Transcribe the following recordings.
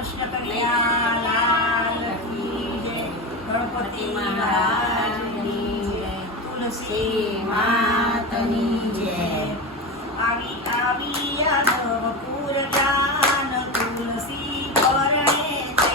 કૃષ્ણ કનૈયા લાલ કી જય. ગણપતિ મહારાજની જય. તુલસી માતની જય. આવી આવી યાદવપુર જાન તુલસી પરણે છે.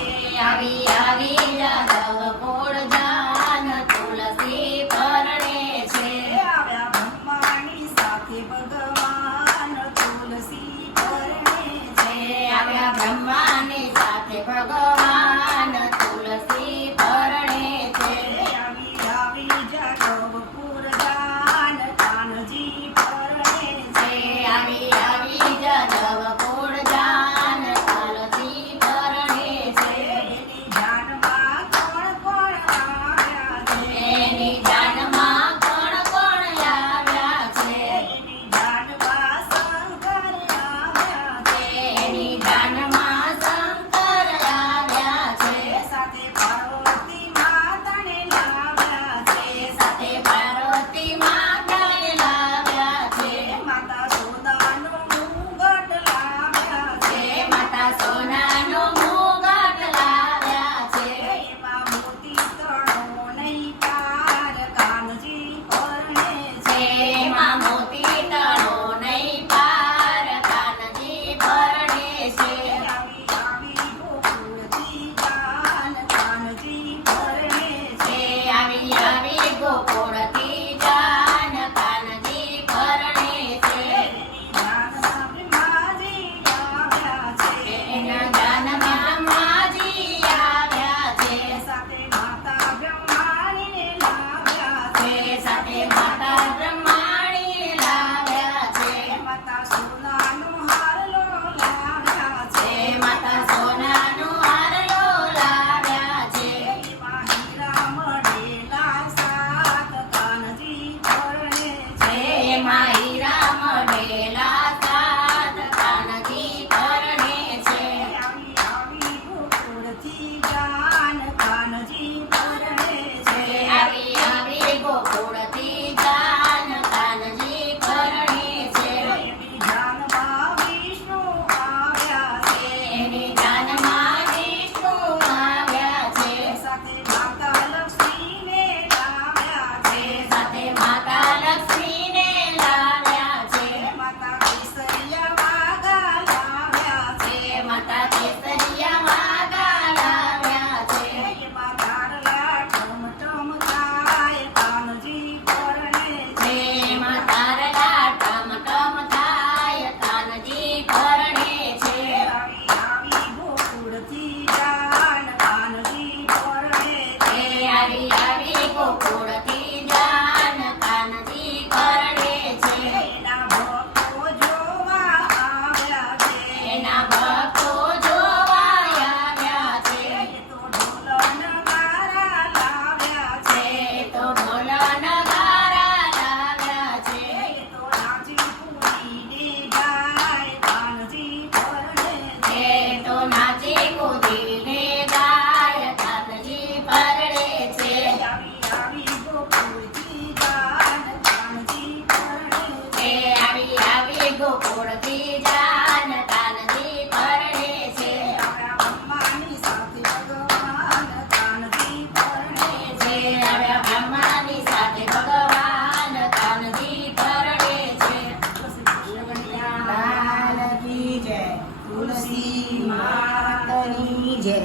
આવી આવી યાદવપુર જાન તુલસી પરણે છે. આવ્યા બ્રહ્માની સાથે ભગવાન તુલસી પરણે છે. આવ્યા બ્રહ્માની સાથે ભગવાન તુલસી પરણે છે. આવી આવી યાદવપુર જાન કાનજી પરણે છે. આવી આવી યાદવપુર જાન તુલસી પરણે છે. એની જાનમાં કોણ કોણ આવ્યા છે. એની જાનમાં કોણ કોણ આવ્યા છે. એની જાનમાં શંકર આવ્યા છે. એની જાનમાં શંકર આવ્યા છે. સાથે પાર્વતી માતાને લાવ્યા છે. સાથે પાર્વતી માતાને લાવ્યા છે. માતા સોનાનો મુગટ લાવ્યા છે. માતા સોનાનો મુગટ લાવ્યા છે. એમાં મોતી તણો નહીં પાર કાનજી પરણે છે. એમાં મોતી તણો નહીં પાર કાનજી પરણે છે. આવી આવી ગોકુળથી જાન કાનજી પરણે છે. આવી આવી ગોકુળથી જાન કાનજી પરણે છે. એની જાનમાં બ્રહ્માજી આવ્યા છે. એના જાનમાં બ્રહ્માજી આવ્યા છે. સાથે માતા બ્રહ્માણીને લાવ્યા છે. સાથે માતા બ્રહ્માણી લાવ્યા છે. માતા સોનાનો હારલો લાવ્યા છે. માતા સોનાનો હારલો લાવ્યા છે. એમાં હીરા મળેલા સાત કાનજી પરણે છે. એમાં હીરા મળેલા સાત કાનજી પરણે છે. આવી આવી ગોકુળથી જાન કાનજી પરણે છે. આવી આવી ગોકુળથી જાન કાનજી પરણે છે. એની જાનમાં વિષ્ણુ આવ્યા છે. એની જાનમાં વિષ્ણુ આવ્યા છે. સાથે માતા લક્ષ્મીને લાવ્યા છે. સાથે માતા લક્ષ્મીને લાવ્યા છે. માતા કેસરિયા વાઘા લાવ્યા છે. માતા કેસરિયા વાઘા લાવ્યા છે. એમાં તારલા ટમટમ થાય કાનજી પરણે છે. એમાં તારલા ટમટમ થાય કાનજી પરણે છે. આવી આવી ગોકુળથી જાન કાનજી પરણે છે. આવી આવી ગોકુળથી જાન કાનજી પરણે છે. એના ભક્તો જોવા આવ્યા છે. એના ભક્તો જોવા આવ્યા છે. એ તો ઢોલ નગારા લાવ્યા છે. એ તો ઢોલ નગારા લાવ્યા છે. એ તો નાચી કૂદીને ગાય કાનજી પરણે છે. એ તો નાચી કૂદીને ગાય કાનજી પરણે છે. આવી આવી ગોકુળથી જાન કાનજી પરણે છે. આવી આવી ગોકુળથી જાન કાનજી પરણે છે. આવ્યા બ્રહ્માની સાથે ભગવાન કાનજી પરણે છે. આવ્યા બ્રહ્માની સાથે ભગવાન કાનજી પરણે છે. લાલ કી જય. તુલસી માતની જય.